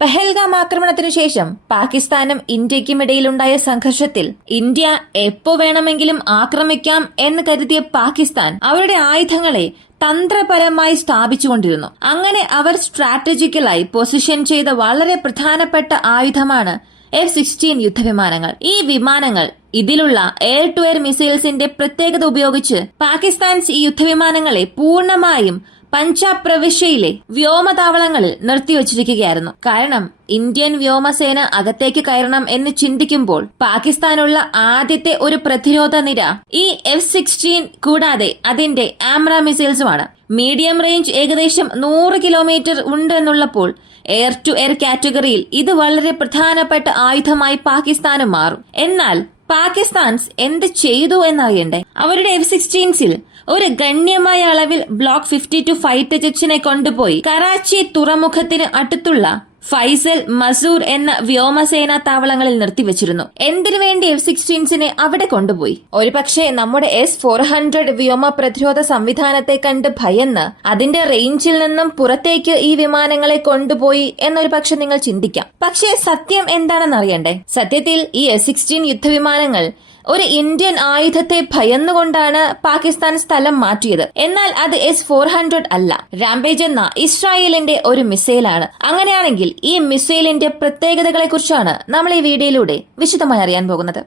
പഹൽഗാം ആക്രമണത്തിനു ശേഷം പാകിസ്ഥാനും ഇന്ത്യക്കും ഇടയിലുണ്ടായ സംഘർഷത്തിൽ ഇന്ത്യ എപ്പോ വേണമെങ്കിലും ആക്രമിക്കാം എന്ന് കരുതിയ പാകിസ്ഥാൻ അവരുടെ ആയുധങ്ങളെ തന്ത്രപരമായി സ്ഥാപിച്ചുകൊണ്ടിരുന്നു. അങ്ങനെ അവർ സ്ട്രാറ്റജിക്കലായി പൊസിഷൻ ചെയ്ത വളരെ പ്രധാനപ്പെട്ട ആയുധമാണ് F-16 യുദ്ധവിമാനങ്ങൾ. ഈ വിമാനങ്ങൾ ഇതിലുള്ള എയർ ടു എയർ മിസൈൽസിന്റെ പ്രത്യേകത ഉപയോഗിച്ച് പാകിസ്ഥാൻ ഈ യുദ്ധവിമാനങ്ങളെ പൂർണ്ണമായും പഞ്ചാബ് പ്രവിശ്യയിലെ വ്യോമതാവളങ്ങളിൽ നിർത്തിവച്ചിരിക്കുകയായിരുന്നു. കാരണം ഇന്ത്യൻ വ്യോമസേന അകത്തേക്ക് കയറണം എന്ന് ചിന്തിക്കുമ്പോൾ പാകിസ്ഥാനുള്ള ആദ്യത്തെ ഒരു പ്രതിരോധ നിര ഈ F-16 കൂടാതെ അതിന്റെ ആംറ മിസൈൽസുമാണ്. മീഡിയം റേഞ്ച് ഏകദേശം 100 കിലോമീറ്റർ ഉണ്ടെന്നുള്ളപ്പോൾ എയർ ടു എയർ കാറ്റഗറിയിൽ ഇത് വളരെ പ്രധാനപ്പെട്ട ആയുധമായി പാകിസ്ഥാന് മാറും. എന്നാൽ പാകിസ്ഥാൻസ് എന്ത് ചെയ്തു എന്നറിയണ്ടേ? അവരുടെ F-16 ഒരു ഗണ്യമായ അളവിൽ ബ്ലോക്ക് 52 ഫൈറ്റർ ജെറ്റ്സിനെ കൊണ്ടുപോയി കറാച്ചി തുറമുഖത്തിന് അടുത്തുള്ള ഫൈസൽ, മസൂർ എന്ന വ്യോമസേനാ താവളങ്ങളിൽ നിർത്തിവച്ചിരുന്നു. എന്തിനു വേണ്ടി F-16 അവിടെ കൊണ്ടുപോയി? ഒരുപക്ഷെ നമ്മുടെ S-400 വ്യോമ പ്രതിരോധ സംവിധാനത്തെ കണ്ട് ഭയന്ന് അതിന്റെ റേഞ്ചിൽ നിന്നും പുറത്തേക്ക് ഈ വിമാനങ്ങളെ കൊണ്ടുപോയി എന്നൊരു പക്ഷെ നിങ്ങൾ ചിന്തിക്കാം. പക്ഷേ സത്യം എന്താണെന്ന് അറിയണ്ടേ? സത്യത്തിൽ ഈ F-16 യുദ്ധവിമാനങ്ങൾ ഒരു ഇന്ത്യൻ ആയുധത്തെ ഭയന്നുകൊണ്ടാണ് പാകിസ്ഥാൻ സ്ഥലം മാറ്റിയത്. എന്നാൽ അത് S-400 അല്ല, റാംപേജ് എന്ന ഇസ്രായേലിന്റെ ഒരു മിസൈലാണ്. അങ്ങനെയാണെങ്കിൽ ഈ മിസൈലിന്റെ പ്രത്യേകതകളെ കുറിച്ചാണ് നമ്മൾ ഈ വീഡിയോയിലൂടെ വിശദമായി അറിയാൻ പോകുന്നത്.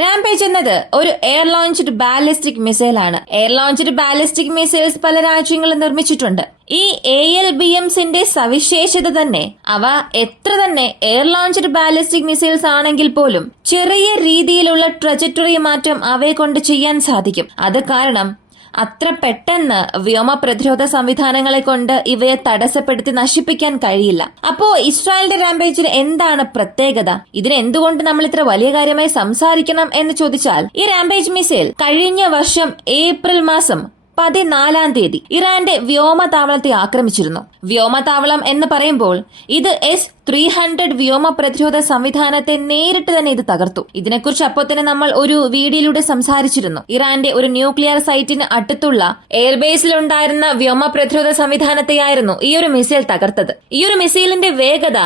റാംപേജ് എന്നത് ഒരു എയർ ലോഞ്ച്ഡ് ബാലിസ്റ്റിക് മിസൈൽ ആണ്. എയർ ലോഞ്ച്ഡ് ബാലിസ്റ്റിക് മിസൈൽസ് പല രാജ്യങ്ങളും നിർമ്മിച്ചിട്ടുണ്ട്. ഈ ALBMസിന്റെ സവിശേഷത തന്നെ അവ എത്ര തന്നെ എയർ ലോഞ്ച്ഡ് ബാലിസ്റ്റിക് മിസൈൽസ് ആണെങ്കിൽ പോലും ചെറിയ രീതിയിലുള്ള ട്രജക്ടറി മാറ്റം അവയെ കൊണ്ട് ചെയ്യാൻ സാധിക്കും. അത് കാരണം അത്ര പെട്ടെന്ന് വ്യോമ പ്രതിരോധ സംവിധാനങ്ങളെ കൊണ്ട് ഇവയെ തടസ്സപ്പെടുത്തി നശിപ്പിക്കാൻ കഴിയില്ല. അപ്പോ ഇസ്രായേലിന്റെ റാംപേജിന് എന്താണ് പ്രത്യേകത? ഇതിന് എന്തുകൊണ്ട് നമ്മൾ ഇത്ര വലിയ കാര്യമായി സംസാരിക്കണം എന്ന് ചോദിച്ചാൽ, ഈ റാംപേജ് മിസൈൽ കഴിഞ്ഞ വർഷം ഏപ്രിൽ മാസം 14 ഇറാന്റെ വ്യോമതാവളത്തെ ആക്രമിച്ചിരുന്നു. വ്യോമതാവളം എന്ന് പറയുമ്പോൾ ഇത് S-300 വ്യോമ പ്രതിരോധ സംവിധാനത്തെ നേരിട്ട് തന്നെ ഇത് തകർത്തു. ഇതിനെക്കുറിച്ച് അപ്പോൾ തന്നെ നമ്മൾ ഒരു വീഡിയോയിലൂടെ സംസാരിച്ചിരുന്നു. ഇറാന്റെ ഒരു ന്യൂക്ലിയർ സൈറ്റിന് അടുത്തുള്ള എയർബേസിലുണ്ടായിരുന്ന വ്യോമ പ്രതിരോധ സംവിധാനത്തെയായിരുന്നു ഈ ഒരു മിസൈൽ തകർത്തത്. ഈ ഒരു മിസൈലിന്റെ വേഗത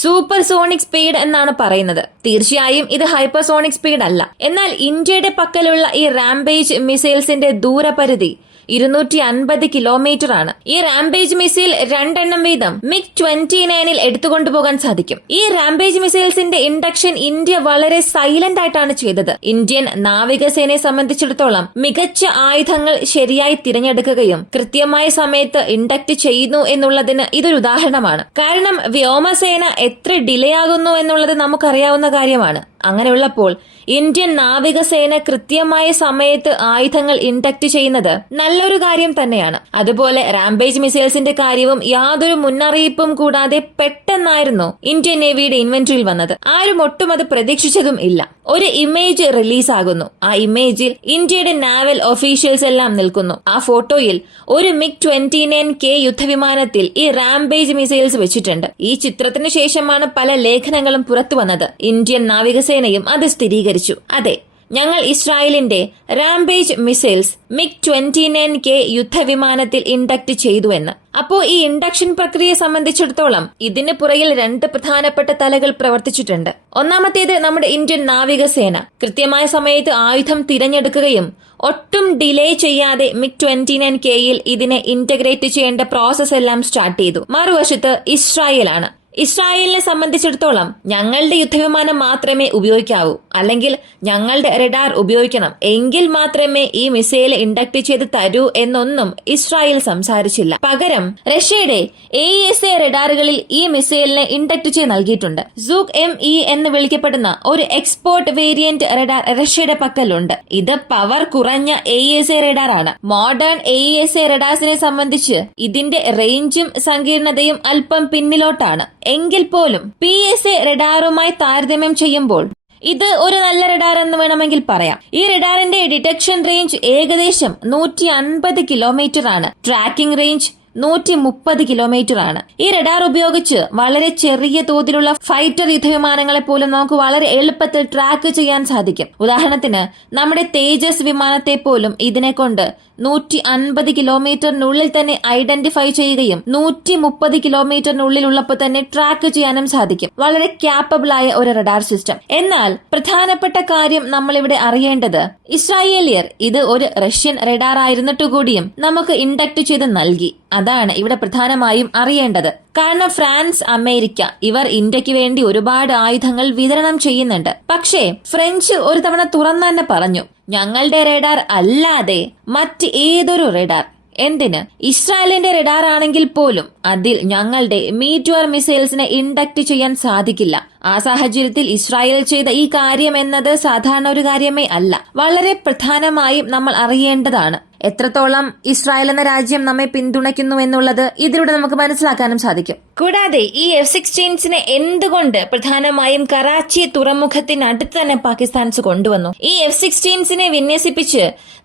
സൂപ്പർസോണിക് സ്പീഡ് എന്നാണ് പറയുന്നത്. തീർച്ചയായും ഇത് ഹൈപ്പർസോണിക് സ്പീഡ് അല്ല. എന്നാൽ ഇന്ത്യയുടെ പക്കലുള്ള ഈ റാംപേജ് മിസൈൽസിന്റെ ദൂരപരിധി 250 കിലോമീറ്റർ ആണ്. ഈ റാംപേജ് മിസൈൽ 2 എണ്ണം വീതം MiG-29 എടുത്തുകൊണ്ടുപോകാൻ സാധിക്കും. ഈ റാംപേജ് മിസൈൽസിന്റെ ഇൻഡക്ഷൻ ഇന്ത്യ വളരെ സൈലന്റ് ആയിട്ടാണ് ചെയ്തത്. ഇന്ത്യൻ നാവികസേനയെ സംബന്ധിച്ചിടത്തോളം മികച്ച ആയുധങ്ങൾ ശരിയായി തിരഞ്ഞെടുക്കുകയും കൃത്യമായ സമയത്ത് ഇൻഡക്ട് ചെയ്യുന്നു എന്നുള്ളതിന് ഇതൊരു ഉദാഹരണമാണ്. കാരണം വ്യോമസേന എത്ര ഡിലേ ആകുന്നു എന്നുള്ളത് നമുക്കറിയാവുന്ന കാര്യമാണ്. അങ്ങനെയുള്ളപ്പോൾ ഇന്ത്യൻ നാവികസേന കൃത്യമായ സമയത്ത് ആയുധങ്ങൾ ഇൻഡക്ട് ചെയ്യുന്നത് നല്ലൊരു കാര്യം തന്നെയാണ്. അതുപോലെ റാംപേജ് മിസൈൽസിന്റെ കാര്യവും യാതൊരു മുന്നറിയിപ്പും കൂടാതെ പെട്ടെന്നായിരുന്നു ഇന്ത്യൻ നേവിയുടെ ഇൻവെന്ററിയിൽ വന്നത്. ആരും ഒട്ടും അത് പ്രതീക്ഷിച്ചതും ഇല്ല. ഒരു ഇമേജ് റിലീസ് ആകുന്നു. ആ ഇമേജിൽ ഇന്ത്യയുടെ നാവൽ ഒഫീഷ്യൽസ് എല്ലാം നിൽക്കുന്നു. ആ ഫോട്ടോയിൽ ഒരു MiG-29K യുദ്ധവിമാനത്തിൽ ഈ റാംപേജ് മിസൈൽസ് വെച്ചിട്ടുണ്ട്. ഈ ചിത്രത്തിന് ശേഷമാണ് പല ലേഖനങ്ങളും പുറത്തു വന്നത്. ഇന്ത്യൻ നാവികസേനയും അത് സ്ഥിരീകരിച്ചു. അതെ, ഞങ്ങൾ ഇസ്രായേലിന്റെ റാംപേജ് മിസൈൽസ് MiG-29K യുദ്ധവിമാനത്തിൽ ഇൻഡക്ട് ചെയ്തു എന്ന്. അപ്പോ ഈ ഇൻഡക്ഷൻ പ്രക്രിയയെ സംബന്ധിച്ചിടത്തോളം ഇതിന് പുറകിൽ 2 പ്രധാനപ്പെട്ട തലകൾ പ്രവർത്തിച്ചിട്ടുണ്ട്. ഒന്നാമത്തേത് നമ്മുടെ ഇന്ത്യൻ നാവികസേന കൃത്യമായ സമയത്ത് ആയുധം തിരഞ്ഞെടുക്കുകയും ഒട്ടും ഡിലേ ചെയ്യാതെ MiG-29Kയിൽ ഇതിനെ ഇന്റഗ്രേറ്റ് ചെയ്യേണ്ട പ്രോസസ് എല്ലാം സ്റ്റാർട്ട് ചെയ്തു. മറുവശത്ത് ഇസ്രായേലാണ്. ഇസ്രായേലിനെ സംബന്ധിച്ചിടത്തോളം ഞങ്ങളുടെ യുദ്ധവിമാനം മാത്രമേ ഉപയോഗിക്കാവൂ, അല്ലെങ്കിൽ ഞങ്ങളുടെ റഡാർ ഉപയോഗിക്കണം, എങ്കിൽ മാത്രമേ ഈ മിസൈൽ ഇൻഡക്ട് ചെയ്ത് തരൂ എന്നൊന്നും ഇസ്രായേൽ സംസാരിച്ചില്ല. പകരം റഷ്യയുടെ AESA റഡാറുകളിൽ ഈ മിസൈലിനെ ഇൻഡക്ട് ചെയ്ത് നൽകിയിട്ടുണ്ട്. സൂഖ് ME എന്ന് വിളിക്കപ്പെടുന്ന ഒരു എക്സ്പോർട്ട് വേരിയന്റ് റഡാർ റഷ്യയുടെ പക്കലുണ്ട്. ഇത് പവർ കുറഞ്ഞ AESA റഡാറാണ്. മോഡേൺ AESA റഡാർസിനെ സംബന്ധിച്ച് ഇതിന്റെ റേഞ്ചും സങ്കീർണതയും അല്പം പിന്നിലോട്ടാണ്. എങ്കിൽ പോലും PSA റഡാറുമായി താരതമ്യം ചെയ്യുമ്പോൾ ഇത് ഒരു നല്ല റഡാർ എന്ന് വേണമെങ്കിൽ പറയാം. ഈ റഡാറിന്റെ ഡിറ്റക്ഷൻ റേഞ്ച് ഏകദേശം 150 കിലോമീറ്റർ ആണ്. ട്രാക്കിംഗ് റേഞ്ച് 130 കിലോമീറ്റർ ആണ്. ഈ റഡാർ ഉപയോഗിച്ച് വളരെ ചെറിയ തോതിലുള്ള ഫൈറ്റർ യുദ്ധവിമാനങ്ങളെ പോലും നമുക്ക് വളരെ എളുപ്പത്തിൽ ട്രാക്ക് ചെയ്യാൻ സാധിക്കും. ഉദാഹരണത്തിന് നമ്മുടെ തേജസ് വിമാനത്തെ പോലും ഇതിനെ കൊണ്ട് 150 കിലോമീറ്ററിനുള്ളിൽ തന്നെ ഐഡന്റിഫൈ ചെയ്യുകയും 130 കിലോമീറ്ററിനുള്ളിൽ ഉള്ളപ്പോൾ തന്നെ ട്രാക്ക് ചെയ്യാനും സാധിക്കും. വളരെ ക്യാപ്പബിൾ ആയ ഒരു റഡാർ സിസ്റ്റം. എന്നാൽ പ്രധാനപ്പെട്ട കാര്യം നമ്മളിവിടെ അറിയേണ്ടത്, ഇസ്രായേലിയർ ഇത് ഒരു റഷ്യൻ റഡാർ ആയിരുന്നിട്ടുകൂടിയും നമുക്ക് ഇൻഡക്ട് ചെയ്ത് നൽകി. അതാണ് ഇവിടെ പ്രധാനമായും അറിയേണ്ടത്. കാരണം ഫ്രാൻസ്, അമേരിക്ക ഇവർ ഇന്ത്യക്ക് വേണ്ടി ഒരുപാട് ആയുധങ്ങൾ വിതരണം ചെയ്യുന്നുണ്ട്. പക്ഷേ ഫ്രഞ്ച് ഒരു തവണ തുറന്നു തന്നെ പറഞ്ഞു, ഞങ്ങളുടെ റഡാർ അല്ലാതെ മറ്റ് ഏതൊരു റഡാർ, എന്തിന് ഇസ്രായേലിന്റെ റഡാർ ആണെങ്കിൽ പോലും അതിൽ ഞങ്ങളുടെ മീറ്റിയോർ മിസൈൽസിനെ ഇൻഡക്ട് ചെയ്യാൻ സാധിക്കില്ല. ആ സാഹചര്യത്തിൽ ഇസ്രായേൽ ചെയ്ത ഈ കാര്യം എന്നത് സാധാരണ ഒരു കാര്യമേ അല്ല. വളരെ പ്രധാനമായും നമ്മൾ അറിയേണ്ടതാണ്. എത്രത്തോളം ഇസ്രായേൽ എന്ന രാജ്യം നമ്മെ പിന്തുണയ്ക്കുന്നു എന്നുള്ളത് ഇതിലൂടെ നമുക്ക് മനസ്സിലാക്കാനും സാധിക്കും. കൂടാതെ ഈ F-16 എന്തുകൊണ്ട് പ്രധാനമായും കറാച്ചി തുറമുഖത്തിനടുത്ത് തന്നെ പാകിസ്ഥാൻസ് കൊണ്ടുവന്നു? ഈ F-16 വിന്യസിപ്പിച്ച്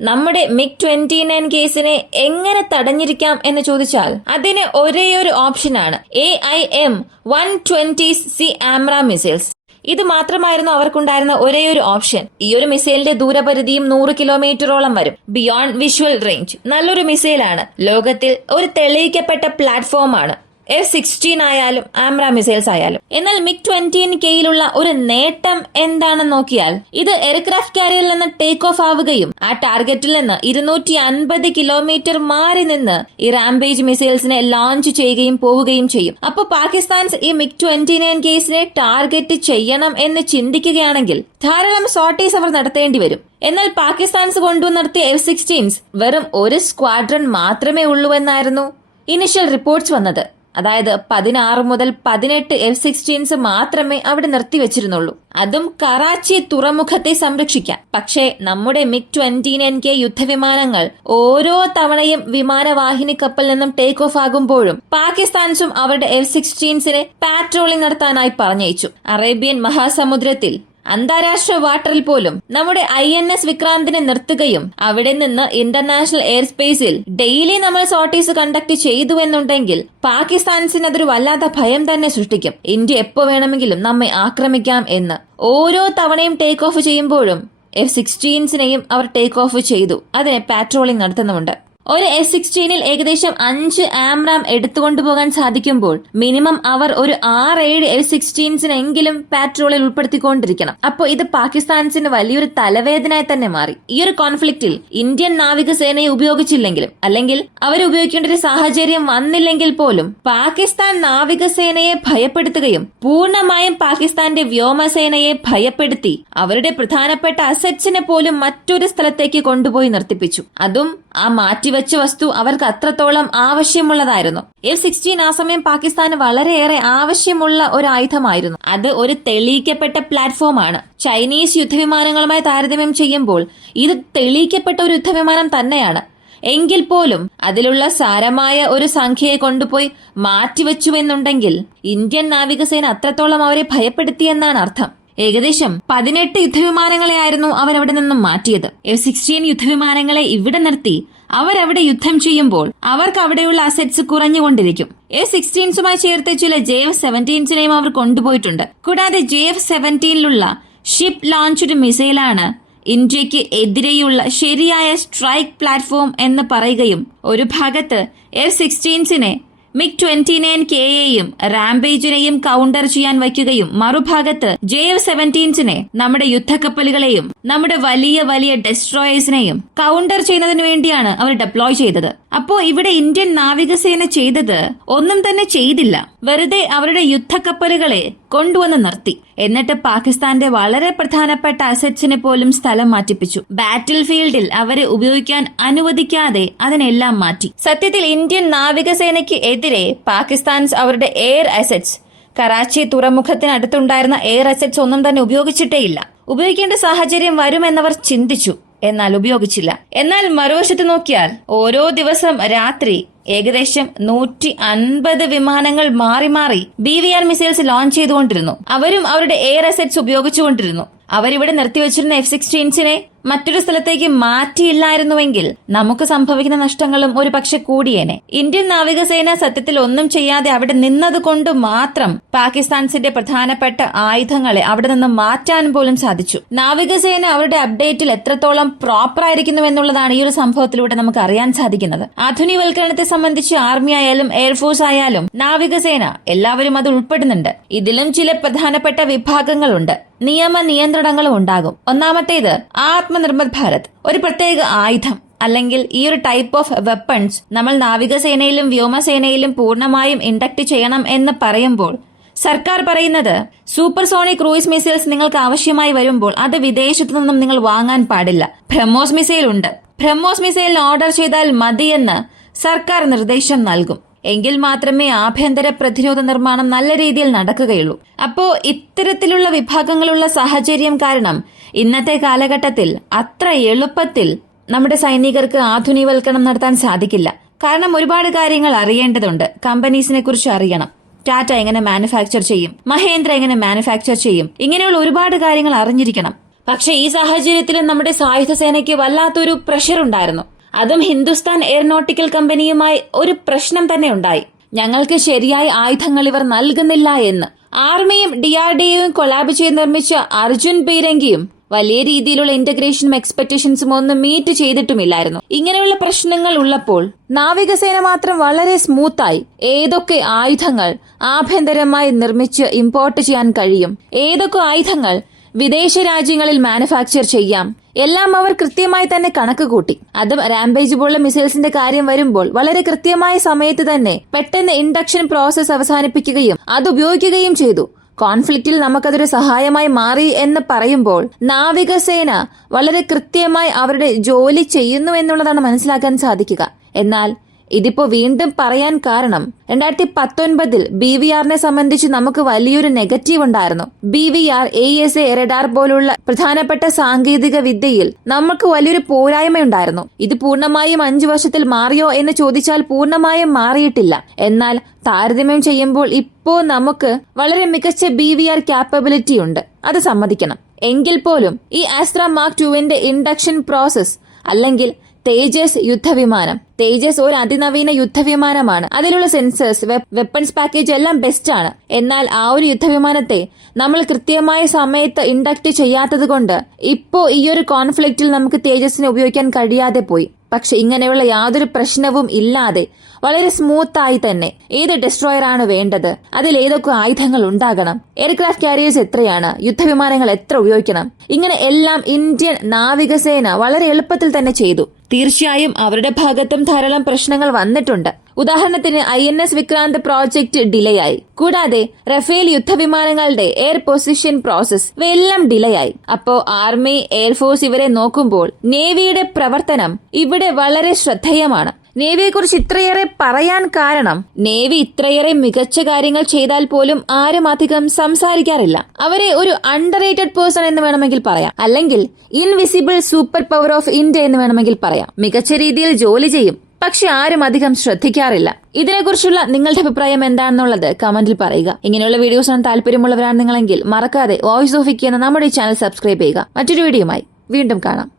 നമ്മുടെ MiG-29 കേസിനെ എങ്ങനെ തടഞ്ഞിരിക്കാം എന്ന് ചോദിച്ചാൽ അതിന് ഒരേയൊരു ഓപ്ഷനാണ് AIM-120C ആംറ മിസൈൽസ്. ഇത് മാത്രമായിരുന്നു അവർക്കുണ്ടായിരുന്ന ഒരേയൊരു ഓപ്ഷൻ. ഈ ഒരു മിസൈലിന്റെ ദൂരപരിധിയും 100 കിലോമീറ്ററോളം വരും. Beyond visual range. നല്ലൊരു മിസൈലാണ്. ലോകത്തിൽ ഒരു തെളിയിക്കപ്പെട്ട പ്ലാറ്റ്ഫോമാണ് F-16 ആയാലും ആംറ മിസൈൽസ് ആയാലും. എന്നാൽ MiG-29Kയിലുള്ള ഒരു നേട്ടം എന്താണെന്ന് നോക്കിയാൽ, ഇത് എയർക്രാഫ്റ്റ് കാരിയറിൽ നിന്ന് ടേക്ക് ഓഫ് ആവുകയും ആ ടാർഗറ്റിൽ നിന്ന് 250 കിലോമീറ്റർ മാറി നിന്ന് ഈ റാംപേജ് മിസൈൽസിനെ ലോഞ്ച് ചെയ്യുകയും പോവുകയും ചെയ്യും. അപ്പോൾ പാകിസ്ഥാൻസ് ഈ MiG-29Ksനെ ടാർഗറ്റ് ചെയ്യണം എന്ന് ചിന്തിക്കുകയാണെങ്കിൽ ധാരാളം സോർട്ടീസ് അവർ നടത്തേണ്ടി വരും. എന്നാൽ പാകിസ്ഥാൻസ് കൊണ്ടുവന്ന് നടത്തിയ F-16 വെറും ഒരു സ്ക്വാഡ്രൺ മാത്രമേ ഉള്ളൂ എന്നായിരുന്നു ഇനിഷ്യൽ റിപ്പോർട്ട്സ് വന്നത്. അതായത് 16 മുതൽ 18 F-16 മാത്രമേ അവിടെ നിർത്തിവെച്ചിരുന്നുള്ളൂ. അതും കറാച്ചി തുറമുഖത്തെ സംരക്ഷിക്കാൻ. പക്ഷേ നമ്മുടെ MiG-29K യുദ്ധവിമാനങ്ങൾ ഓരോ തവണയും വിമാനവാഹിനി കപ്പലിൽ നിന്നും ടേക്ക് ഓഫ് ആകുമ്പോഴും പാകിസ്ഥാൻസും അവരുടെ F-16 പാട്രോളിംഗ് നടത്താനായി പറഞ്ഞയച്ചു. അറേബ്യൻ മഹാസമുദ്രത്തിൽ അന്താരാഷ്ട്ര വാട്ടറിൽ പോലും നമ്മുടെ INS വിക്രാന്തിനെ നിർത്തുകയും അവിടെ നിന്ന് ഇന്റർനാഷണൽ എയർ സ്പേസിൽ ഡെയിലി നമ്മൾ സോർട്ടീസ് കണ്ടക്ട് ചെയ്തു എന്നുണ്ടെങ്കിൽ പാകിസ്ഥാൻസിന് അതൊരു വല്ലാത്ത ഭയം തന്നെ സൃഷ്ടിക്കും. ഇന്ത്യ എപ്പോ വേണമെങ്കിലും നമ്മെ ആക്രമിക്കാം എന്ന്. ഓരോ തവണയും ടേക്ക് ഓഫ് ചെയ്യുമ്പോഴും F-16 അവർ ടേക്ക് ഓഫ് ചെയ്തു. അതിനെ പാട്രോളിംഗ് നടത്തുന്നുമുണ്ട്. ഒരു F-16 ഏകദേശം 5 ആംറാം എടുത്തുകൊണ്ടുപോകാൻ സാധിക്കുമ്പോൾ മിനിമം അവർ ഒരു 6-7 F-16 പാട്രോളിൽ ഉൾപ്പെടുത്തിക്കൊണ്ടിരിക്കണം. അപ്പോൾ ഇത് പാകിസ്ഥാൻസിന് വലിയൊരു തലവേദനയായി തന്നെ മാറി. ഈ ഒരു കോൺഫ്ലിക്റ്റിൽ ഇന്ത്യൻ നാവികസേനയെ ഉപയോഗിച്ചില്ലെങ്കിലും അല്ലെങ്കിൽ അവർ ഉപയോഗിക്കേണ്ട ഒരു സാഹചര്യം വന്നില്ലെങ്കിൽ പോലും പാകിസ്ഥാൻ നാവികസേനയെ ഭയപ്പെടുത്തുകയും പൂർണ്ണമായും പാകിസ്ഥാന്റെ വ്യോമസേനയെ ഭയപ്പെടുത്തി അവരുടെ പ്രധാനപ്പെട്ട അസറ്റ്സിനെ പോലും മറ്റൊരു സ്ഥലത്തേക്ക് കൊണ്ടുപോയി നിർത്തിപ്പിച്ചു. അതും ആ മാറ്റിവെച്ച വസ്തു അവർക്ക് അത്രത്തോളം ആവശ്യമുള്ളതായിരുന്നു. F-16 ആ സമയം പാകിസ്ഥാന് വളരെയേറെ ആവശ്യമുള്ള ഒരു ആയുധമായിരുന്നു. അത് ഒരു തെളിയിക്കപ്പെട്ട പ്ലാറ്റ്ഫോമാണ്. ചൈനീസ് യുദ്ധവിമാനങ്ങളുമായി താരതമ്യം ചെയ്യുമ്പോൾ ഇത് തെളിയിക്കപ്പെട്ട ഒരു യുദ്ധവിമാനം തന്നെയാണ്. എങ്കിൽ പോലും അതിലുള്ള സാരമായ ഒരു സംഖ്യയെ കൊണ്ടുപോയി മാറ്റിവെച്ചുവെന്നുണ്ടെങ്കിൽ ഇന്ത്യൻ നാവികസേന അത്രത്തോളം അവരെ ഭയപ്പെടുത്തിയെന്നാണ് അർത്ഥം. ഏകദേശം 18 യുദ്ധവിമാനങ്ങളെയായിരുന്നു അവരവിടെ നിന്നും മാറ്റിയത്. F-16 യുദ്ധവിമാനങ്ങളെ ഇവിടെ നിർത്തി അവരവിടെ യുദ്ധം ചെയ്യുമ്പോൾ അവർക്ക് അവിടെയുള്ള അസറ്റ്സ് കുറഞ്ഞുകൊണ്ടിരിക്കും. F-16 ചേർത്ത് ചില JF-17 അവർ കൊണ്ടുപോയിട്ടുണ്ട്. കൂടാതെ JF-17 ഷിപ്പ് ലോഞ്ച്ഡ് മിസൈലാണ് ഇന്ത്യക്ക് എതിരെയുള്ള ശരിയായ സ്ട്രൈക്ക് പ്ലാറ്റ്ഫോം എന്ന് പറയുകയും ഒരു ഭാഗത്ത് F-16 MiG-29Kയെയും റാംപേജിനെയും കൗണ്ടർ ചെയ്യാൻ വയ്ക്കുകയും മറുഭാഗത്ത് JF-17 നമ്മുടെ യുദ്ധക്കപ്പലുകളെയും നമ്മുടെ വലിയ വലിയ ഡെസ്ട്രോയേഴ്സിനെയും കൗണ്ടർ ചെയ്യുന്നതിന് വേണ്ടിയാണ് അവർ ഡെപ്ലോയ് ചെയ്തത്. അപ്പോ ഇവിടെ ഇന്ത്യൻ നാവികസേന ചെയ്തത് ഒന്നും തന്നെ ചെയ്തില്ല. വെറുതെ അവരുടെ യുദ്ധക്കപ്പലുകളെ കൊണ്ടുവന്ന് നിർത്തി. എന്നിട്ട് പാകിസ്ഥാന്റെ വളരെ പ്രധാനപ്പെട്ട അസറ്റ്സിനെ പോലും സ്ഥലം മാറ്റിപ്പിച്ചു. ബാറ്റിൽ ഫീൽഡിൽ അവരെ ഉപയോഗിക്കാൻ അനുവദിക്കാതെ അതിനെല്ലാം മാറ്റി. സത്യത്തിൽ ഇന്ത്യൻ നാവികസേനയ്ക്ക് എതിരെ പാകിസ്ഥാൻ അവരുടെ എയർ അസറ്റ്സ്, കറാച്ചി തുറമുഖത്തിനടുത്തുണ്ടായിരുന്ന എയർ അസറ്റ്സ് ഒന്നും തന്നെ ഉപയോഗിച്ചിട്ടേയില്ല. ഉപയോഗിക്കേണ്ട സാഹചര്യം വരുമെന്നവർ ചിന്തിച്ചു, എന്നാൽ ഉപയോഗിച്ചില്ല. എന്നാൽ മറുവശത്ത് നോക്കിയാൽ ഓരോ ദിവസം രാത്രി ഏകദേശം 150 വിമാനങ്ങൾ മാറി മാറി BVR മിസൈൽസ് ലോഞ്ച് ചെയ്തുകൊണ്ടിരുന്നു. അവരും അവരുടെ എയർ അസറ്റ്സ് ഉപയോഗിച്ചുകൊണ്ടിരുന്നു. അവരിവിടെ നിർത്തിവച്ചിരുന്ന F-16 മറ്റൊരു സ്ഥലത്തേക്ക് മാറ്റിയില്ലായിരുന്നുവെങ്കിൽ നമുക്ക് സംഭവിക്കുന്ന നഷ്ടങ്ങളും ഒരു പക്ഷെ കൂടിയേനെ. ഇന്ത്യൻ നാവികസേന സത്യത്തിൽ ഒന്നും ചെയ്യാതെ അവിടെ നിന്നതുകൊണ്ട് മാത്രം പാകിസ്ഥാൻസിന്റെ പ്രധാനപ്പെട്ട ആയുധങ്ങളെ അവിടെ നിന്ന് മാറ്റാൻ പോലും സാധിച്ചു. നാവികസേന അവരുടെ അപ്ഡേറ്റിൽ എത്രത്തോളം പ്രോപ്പർ ആയിരിക്കുന്നു എന്നുള്ളതാണ് ഈ ഒരു സംഭവത്തിലൂടെ നമുക്ക് അറിയാൻ സാധിക്കുന്നത്. ആധുനികവൽക്കരണത്തെ സംബന്ധിച്ച് ആർമി ആയാലും എയർഫോഴ്സ് ആയാലും നാവികസേന എല്ലാവരും അത് ഉൾപ്പെടുന്നുണ്ട്. ഇതിലും ചില പ്രധാനപ്പെട്ട വിഭാഗങ്ങളുണ്ട്. നിയമനിയന്ത്രണങ്ങളും ഉണ്ടാകും. ഒന്നാമത്തേത് ആത്മനിർഭർ ഭാരത്. ഒരു പ്രത്യേക ആയുധം അല്ലെങ്കിൽ ഈ ഒരു ടൈപ്പ് ഓഫ് വെപ്പൺസ് നമ്മൾ നാവികസേനയിലും വ്യോമസേനയിലും പൂർണ്ണമായും ഇൻഡക്ട് ചെയ്യണം എന്ന് പറയുമ്പോൾ സർക്കാർ പറയുന്നത് സൂപ്പർസോണിക് ക്രൂയിസ് മിസൈൽസ് നിങ്ങൾക്ക് ആവശ്യമായി വരുമ്പോൾ അത് വിദേശത്തു നിന്നും നിങ്ങൾ വാങ്ങാൻ പാടില്ല. ബ്രഹ്മോസ് മിസൈൽ ഉണ്ട്. ബ്രഹ്മോസ് മിസൈലിന് ഓർഡർ ചെയ്താൽ മതിയെന്ന് സർക്കാർ നിർദ്ദേശം നൽകും. എങ്കിൽ മാത്രമേ ആഭ്യന്തര പ്രതിരോധ നിർമ്മാണം നല്ല രീതിയിൽ നടക്കുകയുള്ളൂ. അപ്പോ ഇത്തരത്തിലുള്ള വിഭാഗങ്ങളുള്ള സാഹചര്യം കാരണം ഇന്നത്തെ കാലഘട്ടത്തിൽ അത്ര എളുപ്പത്തിൽ നമ്മുടെ സൈനികർക്ക് ആധുനികവൽക്കരണം നടത്താൻ സാധിക്കില്ല. കാരണം ഒരുപാട് കാര്യങ്ങൾ അറിയേണ്ടതുണ്ട്. കമ്പനീസിനെ കുറിച്ച് അറിയണം. ടാറ്റ എങ്ങനെ മാനുഫാക്ചർ ചെയ്യും, മഹേന്ദ്ര എങ്ങനെ മാനുഫാക്ചർ ചെയ്യും, ഇങ്ങനെയുള്ള ഒരുപാട് കാര്യങ്ങൾ അറിഞ്ഞിരിക്കണം. പക്ഷെ ഈ സാഹചര്യത്തിൽ നമ്മുടെ സായുധ സേനയ്ക്ക് വല്ലാത്തൊരു പ്രഷർ ഉണ്ടായിരുന്നു. അതും ഹിന്ദുസ്ഥാൻ എയറോനോട്ടിക്കൽ കമ്പനിയുമായി ഒരു പ്രശ്നം തന്നെ ഉണ്ടായി. ഞങ്ങൾക്ക് ശരിയായ ആയുധങ്ങൾ ഇവർ നൽകുന്നില്ല എന്ന്. ആർമിയും DRDOയും കൊളാബ് ചെയ്ത് നിർമ്മിച്ച അർജുൻ പീരങ്കിയും വലിയ രീതിയിലുള്ള ഇന്റഗ്രേഷനും എക്സ്പെക്ടേഷൻസും ഒന്നും മീറ്റ് ചെയ്തിട്ടുമില്ലായിരുന്നു. ഇങ്ങനെയുള്ള പ്രശ്നങ്ങൾ ഉള്ളപ്പോൾ നാവികസേന മാത്രം വളരെ സ്മൂത്തായി ഏതൊക്കെ ആയുധങ്ങൾ ആഭ്യന്തരമായി നിർമ്മിച്ച് ഇമ്പോർട്ട് ചെയ്യാൻ കഴിയും, ഏതൊക്കെ ആയുധങ്ങൾ വിദേശ രാജ്യങ്ങളിൽ മാനുഫാക്ചർ ചെയ്യാം, എല്ലാം അവർ കൃത്യമായി തന്നെ കണക്ക് കൂട്ടി. അതും റാംപേജ് പോലുള്ള മിസൈൽസിന്റെ കാര്യം വരുമ്പോൾ വളരെ കൃത്യമായ സമയത്ത് തന്നെ പെട്ടെന്ന് ഇൻഡക്ഷൻ പ്രോസസ് അവസാനിപ്പിക്കുകയും അത് ഉപയോഗിക്കുകയും ചെയ്തു. കോൺഫ്ലിക്റ്റിൽ നമുക്കതൊരു സഹായമായി മാറി എന്ന് പറയുമ്പോൾ നാവികസേന വളരെ കൃത്യമായി അവരുടെ ജോലി ചെയ്യുന്നു എന്നുള്ളതാണ് മനസ്സിലാക്കാൻ സാധിക്കുക. എന്നാൽ ഇതിപ്പോ വീണ്ടും പറയാൻ കാരണം 2019 BVRനെ സംബന്ധിച്ച് നമുക്ക് വലിയൊരു നെഗറ്റീവ് ഉണ്ടായിരുന്നു. BVR, AESA, റഡാർ പോലുള്ള പ്രധാനപ്പെട്ട സാങ്കേതിക വിദ്യയിൽ നമുക്ക് വലിയൊരു പോരായ്മയുണ്ടായിരുന്നു. ഇത് പൂർണ്ണമായും 5 വർഷത്തിൽ മാറിയോ എന്ന് ചോദിച്ചാൽ പൂർണ്ണമായും മാറിയിട്ടില്ല. എന്നാൽ താരതമ്യം ചെയ്യുമ്പോൾ ഇപ്പോ നമുക്ക് വളരെ മികച്ച BVR ക്യാപ്പബിലിറ്റി ഉണ്ട്, അത് സമ്മതിക്കണം. എങ്കിൽ പോലും ഈ ആസ്ത്ര മാർക്ക് 2ന്റെ ഇൻഡക്ഷൻ പ്രോസസ് അല്ലെങ്കിൽ തേജസ് യുദ്ധവിമാനം, തേജസ് ഒരു അതിനവീന യുദ്ധവിമാനമാണ്. അതിലുള്ള സെൻസേഴ്സ്, വെപ്പൺസ് പാക്കേജ് എല്ലാം ബെസ്റ്റ് ആണ്. എന്നാൽ ആ ഒരു യുദ്ധവിമാനത്തെ നമ്മൾ കൃത്യമായ സമയത്ത് ഇൻഡക്ട് ചെയ്യാത്തത് കൊണ്ട് ഇപ്പോ ഈ ഒരു കോൺഫ്ലിക്റ്റിൽ നമുക്ക് തേജസിനെ ഉപയോഗിക്കാൻ കഴിയാതെ പോയി. പക്ഷെ ഇങ്ങനെയുള്ള യാതൊരു പ്രശ്നവും ഇല്ലാതെ വളരെ സ്മൂത്തായി തന്നെ ഏത് ഡെസ്ട്രോയർ ആണ് വേണ്ടത്, അതിൽ ഏതൊക്കെ ആയുധങ്ങൾ ഉണ്ടാകണം, എയർക്രാഫ്റ്റ് കാരിയേഴ്സ് എത്രയാണ്, യുദ്ധവിമാനങ്ങൾ എത്ര ഉപയോഗിക്കണം, ഇങ്ങനെ എല്ലാം ഇന്ത്യൻ നാവികസേന വളരെ എളുപ്പത്തിൽ തന്നെ ചെയ്തു. തീർച്ചയായും അവരുടെ ഭാഗത്തും ധാരാളം പ്രശ്നങ്ങൾ വന്നിട്ടുണ്ട്. ഉദാഹരണത്തിന് INS വിക്രാന്ത് പ്രോജക്ട് ഡിലേ ആയി. കൂടാതെ റഫേൽ യുദ്ധവിമാനങ്ങളുടെ എയർ പൊസിഷൻ പ്രോസസ് ഇവയെല്ലാം ഡിലേ ആയി. അപ്പോ ആർമി, എയർഫോഴ്സ് ഇവരെ നോക്കുമ്പോൾ നേവിയുടെ പ്രവർത്തനം ഇവിടെ വളരെ ശ്രദ്ധേയമാണ്. നേവിയെക്കുറിച്ച് ഇത്രയേറെ പറയാൻ കാരണം നേവി ഇത്രയേറെ മികച്ച കാര്യങ്ങൾ ചെയ്താൽ പോലും ആരും അധികം സംസാരിക്കാറില്ല. അവരെ ഒരു അണ്ടർറേറ്റഡ് പേഴ്സൺ എന്ന് വേണമെങ്കിൽ പറയാം, അല്ലെങ്കിൽ invisible super power of India എന്ന് വേണമെങ്കിൽ പറയാം. മികച്ച രീതിയിൽ ജോലി ചെയ്യും, പക്ഷെ ആരും അധികം ശ്രദ്ധിക്കാറില്ല. ഇതിനെക്കുറിച്ചുള്ള നിങ്ങളുടെ അഭിപ്രായം എന്താണെന്നുള്ളത് കമന്റിൽ പറയുക. ഇങ്ങനെയുള്ള വീഡിയോസ് ആണ് താല്പര്യമുള്ളവരാണ് നിങ്ങളെങ്കിൽ മറക്കാതെ വോയിസ് ഓഫ് ഇന്ത്യ എന്ന നമ്മുടെ ചാനൽ സബ്സ്ക്രൈബ് ചെയ്യുക. മറ്റൊരു വീഡിയോയുമായി വീണ്ടും കാണാം.